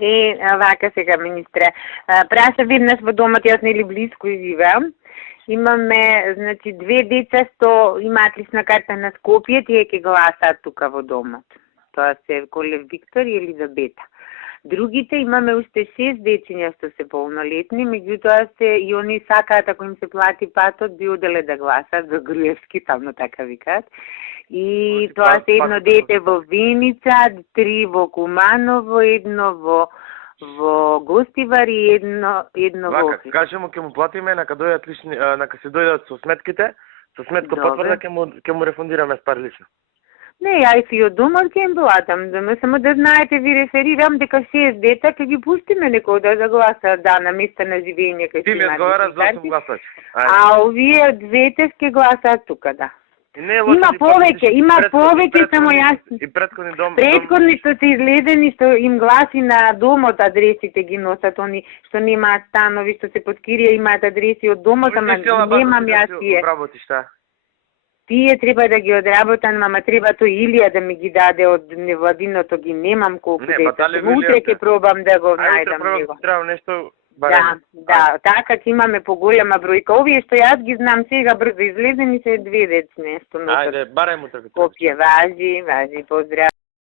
Вака сега, министре. Праша веднаш во домот, јас нели близко живеам. Имаме, значи, 2 деца што имаат лична карта на Скопје, тие ќе гласаат тука во домот. Тоа се Колев Виктор и Елизабета. Другите имаме уште 6 дечиња што се полнолетни, меѓутоа се и они сакаат ако им се плати патот би оделе да гласаат за Груевски, таму така викаат. И тоа се едно дете во Веница, 3 во Куманово, едно во Гостивар и едно во Охрид. Кажи му ќе му платиме, нака дојдат лични, нака се дојдат со сметките, со сметко потврда ќе му рефундираме спар лично. Не, јас и од домот ќе им платам, само да знаете, ви реферирам дека 6 дета ќе ги пуштиме некој да гласаат на место на живење кај ти ми одговараш за 8 гласачи. А овие двете ќе гласаат тука, да. Има повеќе, само јас. И предходни што се излезени, што им гласи на домот адресите ги носат, они што немаат станови, што се под кирија, имаат адреси од домот, ама немам јас тие. Тие треба да ги одработам, ама треба тој Илија да ми ги даде од невладиното, ги немам колку деца. Утре ќе пробам да го најдам него. Треба нешто. Да, така ќе имаме поголема бројка. Овие што јас ги знам сега брзо излезени се 2 деца нешто носат. Ајде, барај му така. Копје, важи, поздрав.